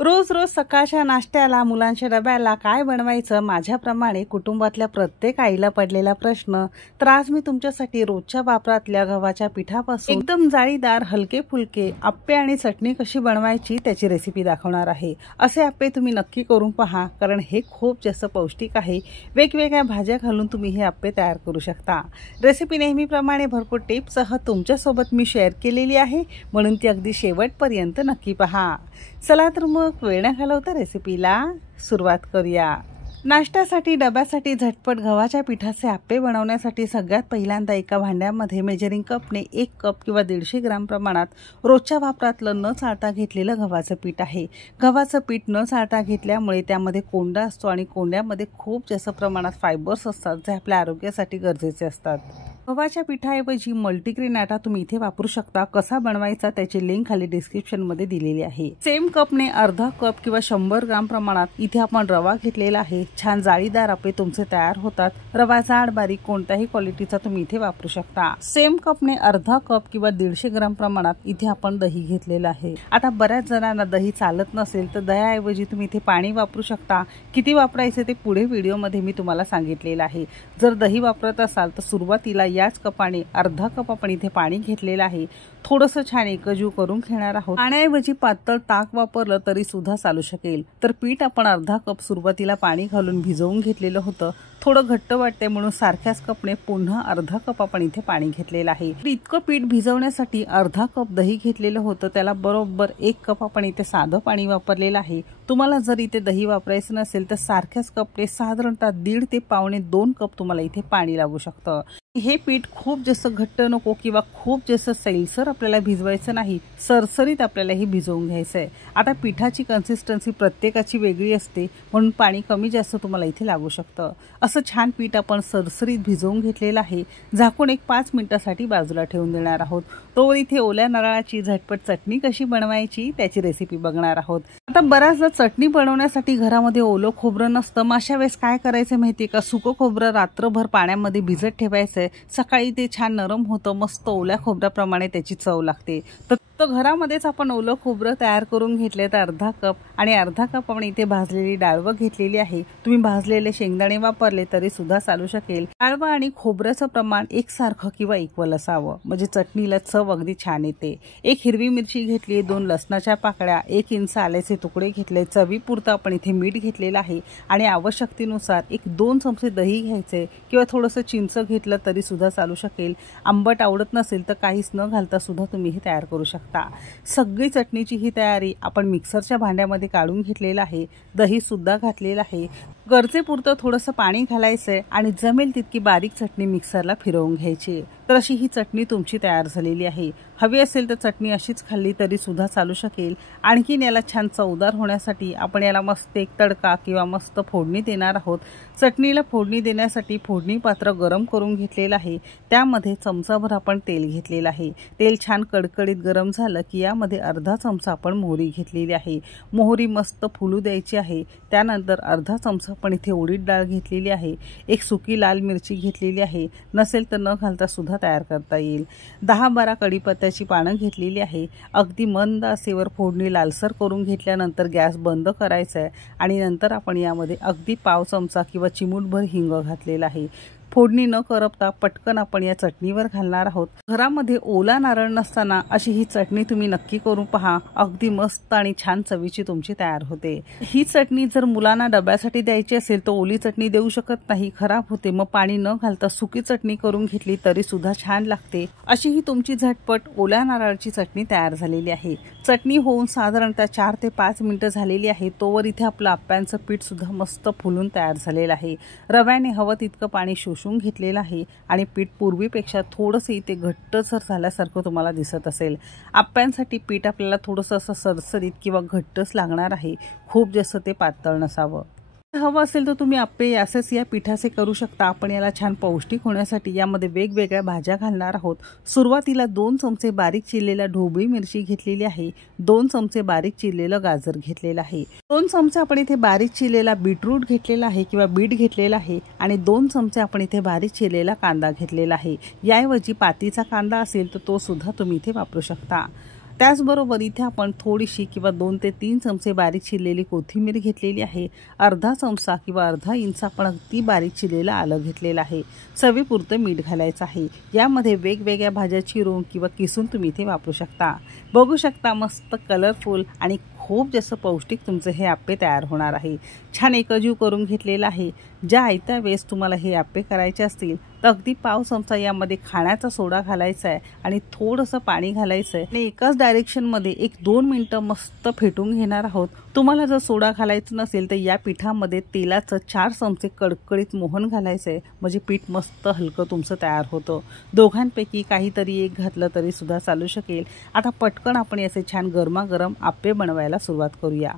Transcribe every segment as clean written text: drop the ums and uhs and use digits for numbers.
रोज रोज सकाळच्या नाश्त्याला मुलांच्या डब्याला काय बनवायचं, माझ्याप्रमाणे कुटुंबातल्या प्रत्येक आईला पडलेला प्रश्न. तर आज मी तुमच्यासाठी रोजच्या वापरातल्या गव्हाच्या पिठापासून एकदम जाळीदार हलके फुलके आप्पे आणि चटणी कशी बनवायची त्याची रेसिपी दाखवणार आहे। असे आप्पे तुम्ही नक्की करून पहा, कारण हे खूप जास्त पौष्टिक आहे। वेगवेगळ्या भाज्या घालून तुम्ही हे आप्पे तयार करू शकता। रेसिपी नेहमीप्रमाणे भरपूर टिप्ससह तुमच्यासोबत मी शेअर केलेली आहे, म्हणून ती अगदी शेवटपर्यंत नक्की पहा। चला तर मग वेळ न घालवता रेसिपीला सुरुवात करूया। नाश्त्यासाठी डब्यासाठी झटपट गव्हाच्या पिठाचे आप्पे बनवण्यासाठी सगळ्यात पहिल्यांदा एका भांड्यामध्ये मेजरिंग कपने 1 कप किंवा 150 ग्राम प्रमाणात रोजच्या वापरातलं न चाळता घेतलेलं गव्हाचं पीठ आहे। गव्हाचं पीठ न चाळता घेतल्यामुळे त्यामध्ये कोंडा असतो आणि कोंड्यामध्ये खूप जास्त प्रमाणात फायबर्स असतात, जे आपल्या आरोग्यासाठी गरजेचे असतात। गव्हाच्या पिठाऐवजी मल्टीग्रेन आटा तुम्ही इथे वापरू शकता। कसा बनवायचा त्याची लिंक खाली डिस्क्रिप्शन मध्ये दिलेली आहे। सेम कपने अर्धा कप किंवा 100 ग्राम प्रमाणात इथे आपण रवा घेतलेला आहे। छान जाळीदार आप्पे तुमचे तयार होतात। रवा जाड बारीक कोणत्याही क्वालिटीचा तुम्ही इथे वापरू शकता। सेम कपने अर्धा कप किंवा 150 ग्राम प्रमाणात इथे आपण दही घेतलेलं आहे। आता बऱ्याच जणांना दही चालत नसेल तर दह्याऐवजी तुम्ही इथे पाणी वापरू शकता। किती वापरायचे ते पुढे व्हिडिओ मध्ये मी तुम्हाला सांगितलेलं आहे। जर दही वापरत असाल तर सुरुवातीला याच कपाने अर्धा कप आपण इथे पाणी घेतलेलं आहे। थोडंसं छान एकजीव करून घेणार आहोत। पाण्याऐवजी पातळ ताक वापरलं तरी सुद्धा चालू शकेल। तर पीठ आपण अर्धा कप सुरुवातीला पाणी घालून भिजवून घेतलेलं होतं। थोडं घट्ट वाटते म्हणून सारख्याच कपने पुन्हा अर्धा कप आपण इथे पाणी घेतलेलं आहे। इतकं पीठ भिजवण्यासाठी अर्धा कप दही घेतलेलं होतं, त्याला बरोबर 1 कप आपण इथे साधं पाणी वापरलेलं आहे। तुम्हाला जर इथे दही वापरायचं नसेल तर सारख्याच कपने साधारणतः 1.5 ते पावणे 2 कप तुम्हाला इथे पाणी लागू शकतं। हे पीठ खूप जास्त घट्ट नको किंवा खूप जास्त सैलसर आपल्याला भिजवायचं नाही, सरसरीत आपल्याला हे भिजवून घ्यायचं आहे। आता पिठाची कन्सिस्टन्सी प्रत्येकाची वेगळी असते, म्हणून पाणी कमी जास्त तुम्हाला इथे लागू शकतं। असं छान पीठ आपण सरसरीत भिजवून घेतलेलं आहे। झाकून 5 मिनिटांसाठी बाजूला ठेवून देणार आहोत। तो इथे ओल्या नारळाची झटपट चटणी कशी बनवायची त्याची रेसिपी बघणार आहोत। आता बऱ्याचदा चटणी बनवण्यासाठी घरामध्ये ओलं खोबरं नसतं, मग अशा वेळेस काय करायचं माहिती का, सुकं खोबरं रात्रभर पाण्यामध्ये भिजत ठेवायचं। सकाळी ते छान नरम होतं, मस्त ओल्या खोबऱ्याप्रमाणे त्याची चव लागते। तर घरामध्येच आपण ओलं खोबरं तयार करून घेतले तर अर्धा कप आणि अर्धा कप आपण इथे भाजलेली डाळवं घेतलेली आहे। तुम्ही भाजलेले शेंगदाणे वापरले तरी सुद्धा चालू शकेल। डाळवं आणि खोबऱ्याचं प्रमाण एकसारखं किंवा इक्वल असावं, म्हणजे चटणीला चव अगदी छान येते। 1 हिरवी मिरची घेतली, 2 लसणाच्या पाकळ्या, 1 इंच आल्याचे तुकडे घेतले, चवीपुरतं आपण इथे मीठ घेतलेलं आहे आणि आवश्यकतेनुसार 2 चमचे दही घ्यायचे किंवा थोडंसं चिंच घेतलं तरी सुद्धा चालू शकेल। आंबट आवडत नसेल तर काहीच न घालता सुद्धा तुम्ही हे तयार करू शकता। सगळी चटणीची ही तयारी आपण मिक्सरच्या भांड्यामध्ये काढून घेतलेलं आहे। दही सुद्धा घातलेलं आहे। गरजेपुरतं थोडंसं पाणी घालायचंय आणि जमेल तितकी बारीक चटणी मिक्सरला फिरवून घ्यायची। तर अशी ही चटणी तुमची तयार झालेली आहे। हवी असेल तर चटणी अशीच खाल्ली तरी सुद्धा चालू शकेल। आणखीन याला छान चवदार होण्यासाठी आपण याला मस्त एक तडका किंवा मस्त फोडणी देणार आहोत। चटणीला फोडणी देण्यासाठी फोडणी पात्र गरम करून घेतलेलं आहे। त्यामध्ये चमचाभर आपण तेल घेतलेलं आहे। तेल छान कडकडीत गरम झालं की यामध्ये अर्धा चमचा आपण मोहरी घेतलेली आहे। मोहरी मस्त फुलू द्यायची आहे। त्यानंतर अर्धा चमचा आपण इथे उडीद डाळ घेतलेली आहे। 1 सुकी लाल मिरची घेतलेली आहे, नसेल तर न घालता सुद्धा तयार करता येईल। 10-12 कढीपत्त्याची पानं घेतलेली आहे। अगदी मंद आचेवर फोडणी लालसर करून घेतल्यानंतर गॅस बंद करायचा आहे आणि नंतर आपण यामध्ये अगदी पाव चमचा किंवा चिमूटभर हिंग घातलेला आहे। फोडणी न करपता पटकन आपण या चटणीवर घालणार आहोत। घरामध्ये ओला नारळ नसताना अशी ही चटणी तुम्ही नक्की करून पहा, अगदी मस्त आणि छान चवीची तुमची तयार होते। ही चटणी जर मुलांना डब्यासाठी द्यायची असेल तर ओली चटणी देऊ शकत नाही, खराब होते। मग पाणी न घालता सुकी चटणी करून घेतली तरी सुद्धा छान लागते। अशी ही तुमची झटपट ओल्या नारळाची चटणी तयार झालेली आहे। चटणी होऊन साधारणतः 4 ते 5 मिनिटं झालेली आहे। तोवर इथे आपलं आप्प्यांचं पीठ सुद्धा मस्त फुलून तयार झालेलं आहे। रव्याने हवं तितकं पाणी शोषून घेतलेलं आहे आणि पीठ पूर्वीपेक्षा थोडंसं इथे घट्टसर झाल्यासारखं तुम्हाला दिसत असेल। आप्प्यांसाठी पीठ आपल्याला थोडंसं असं सरसरीत किंवा घट्टच लागणार आहे, खूप जास्त ते पातळ नसावं। हवं असेल तर तुम्ही आप्पे असेच या पिठाचे करू शकता। आपण याला छान पौष्टिक होण्यासाठी यामध्ये वेगवेगळ्या भाज्या घालणार आहोत। सुरुवातीला 2 चमचे बारीक चिरलेला ढोबळी मिरची घेतलेली आहे, 2 चमचे बारीक चिरलेलं गाजर घेतलेलं आहे, 2 चमचे आपण इथे बारीक चिरलेला बीटरूट घेतलेला आहे किंवा बीट घेतलेला आहे आणि 2 चमचे आपण इथे बारीक चिरलेला कांदा घेतलेला आहे। याऐवजी पातीचा कांदा असेल तर तो सुद्धा तुम्ही इथे वापरू शकता। त्याचबरोबर इथे आपण थोडीशी किंवा 2 ते 3 चमचे बारीक चिरलेली कोथिंबीर घेतलेली आहे, अर्धा चमचा किंवा अर्धा इंच आपण अगदी बारीक चिरलेलं आलं घेतलेलं आहे, चवीपुरतं मीठ घालायचं आहे। यामध्ये वेगवेगळ्या भाज्या चिरून किंवा किसून तुम्ही इथे वापरू शकता। बघू शकता मस्त कलरफुल आणि खूप जास्त पौष्टिक तुमचे हे आप्पे तयार होणार आहे। छान एकजीव करून घेतलेला आहे। ज्या आयत्या वेळेस तुम्हाला हे आप्पे करायचे असतील तर अगदी पाव चमचा यामध्ये खाण्याचा सोडा घालायचा आहे आणि थोडंसं पाणी घालायचं आहे आणि एकाच डायरेक्शनमध्ये 1-2 मिनिटं मस्त फेटून घेणार आहोत। तुम्हाला जर सोडा घालायचं नसेल तर या पिठामध्ये तेलाचं 4 चमचे कडकडीत मोहन घालायचं आहे, म्हणजे पीठ मस्त हलकं तुमचं तयार होतं। दोघांपैकी काहीतरी एक घातलं तरी सुद्धा चालू शकेल। आता पटकन आपण याचे छान गरमागरम आप्पे बनवायला सुरुवात करूया।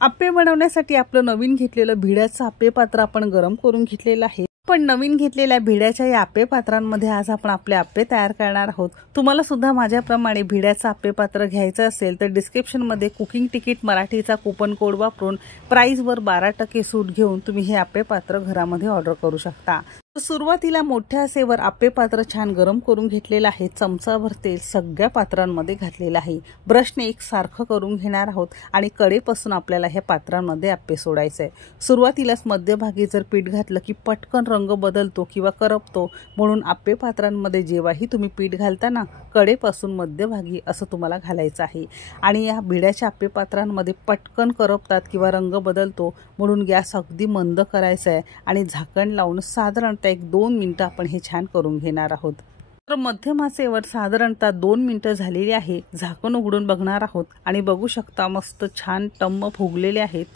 आप्पे बनवण्यासाठी आपलं नवीन घेतलेलं भिड्याचं आप्पे पात्र आपण गरम करून घेतलेलं आहे। पण नवीन घेतलेल्या भिड्याच्या या आप्पे पात्रांमध्ये आज आपण आपले आप्पे तयार करणार आहोत। तुम्हाला सुद्धा माझ्याप्रमाणे भिड्याचं आप्पे पात्र घ्यायचं असेल तर डिस्क्रिप्शनमध्ये कुकिंग तिकीट मराठीचा कूपन कोड वापरून प्राइसवर 12% सूट घेऊन तुम्ही हे आप्पे पात्र घरामध्ये ऑर्डर करू शकता। सुरुवातीला मोठ्या आचेवर आप्पे पात्र छान गरम करून घेतलेलं आहे। चमचाभर तेल सगळ्या पात्रांमध्ये घातलेलं आहे। ब्रशने एकसारखं करून घेणार आहोत आणि कडेपासून आपल्याला ह्या पात्रांमध्ये आप्पे सोडायचे आहे। सुरुवातीलाच मध्यभागी जर पीठ घातलं की पटकन रंग बदलतो किंवा करपतो, म्हणून आप्पे पात्रांमध्ये जेव्हाही तुम्ही पीठ घालता ना कडेपासून मध्यभागी असं तुम्हाला घालायचं आहे। आणि या भिड्याच्या आप्पे पात्रांमध्ये पटकन करपतात किंवा रंग बदलतो, म्हणून गॅस अगदी मंद करायचा आहे आणि झाकण लावून साधारणतः 1-2 मिनिटं आपण हे छान करून घेणार आहोत। तर मध्यम आचेवर साधारणतः 2 मिनिटं झालेली आहे। झाकण उघडून बघणार आहोत आणि बघू शकता मस्त छान टम्म फुगलेले आहेत।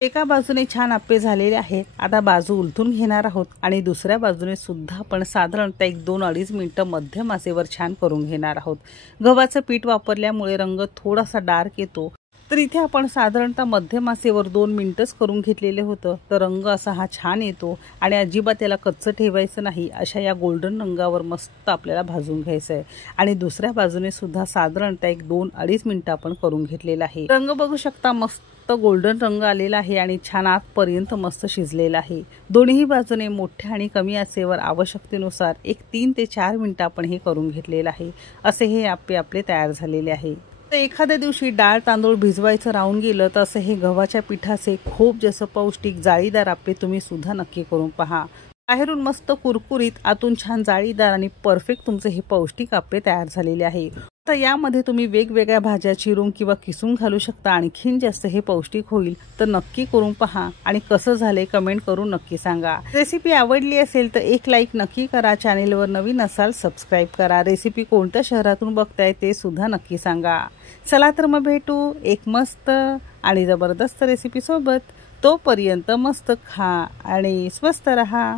एका बाजूने छान आप्पे झालेले आहेत। आता बाजू उलटून घेणार आहोत आणि दुसऱ्या बाजूने सुद्धा आपण साधारणतः 1-2-2.5 मिनिटं मध्यम आचेवर छान करून घेणार आहोत। गव्हाचं पीठ वापरल्यामुळे रंग थोडासा डार्क येतो, तर इथे आपण साधारणतः मध्यम आचेवर 2 मिनिटच करून घेतलेले होतं, तर रंग असा हा छान येतो आणि अजिबात त्याला कच्चं ठेवायचं नाही। अशा या गोल्डन रंगावर मस्त आपल्याला भाजून घ्यायचं आहे आणि दुसऱ्या बाजूने सुद्धा साधारणतः 1-2-2.5 मिनिटं आपण करून घेतलेला आहे। रंग बघू शकता मस्त गोल्डन रंग आलेला आहे आणि छान आतपर्यंत मस्त शिजलेला आहे। दोन्ही बाजूने मोठ्या आणि कमी आचेवर आवश्यकतेनुसार 3 ते 4 मिनिटं आपण हे करून घेतलेलं आहे। असे हे आप्पे आपले तयार झालेले आहे। तर एखाद्या दिवशी डाळ तांदूळ भिजवायचं राहून गेलं तर असं हे गव्हाच्या पिठाचे खूप जास्त पौष्टिक जाळीदार आप्पे तुम्ही सुद्धा नक्की करून पहा। बाहेरून मस्त कुरकुरीत, आतून छान जाळीदार आणि परफेक्ट तुमचे हे पौष्टिक आप्पे तयार झालेले आहे। तर यामध्ये तुम्ही वेगवेगळ्या भाज्या चिरून किंवा किसून घालू शकता, आणखीन जास्त हे पौष्टिक होईल। तर नक्की करून पहा आणि कसं झाले कमेंट करून नक्की सांगा। रेसिपी आवडली असेल तर एक लाईक नक्की करा। चॅनेलवर नवीन असाल सबस्क्राईब करा। रेसिपी कोणत्या शहरातून बघताय ते सुद्धा नक्की सांगा। चला तर मग भेटू एक मस्त आणि जबरदस्त रेसिपी सोबत। तोपर्यंत मस्त खा आणि स्वस्त रहा।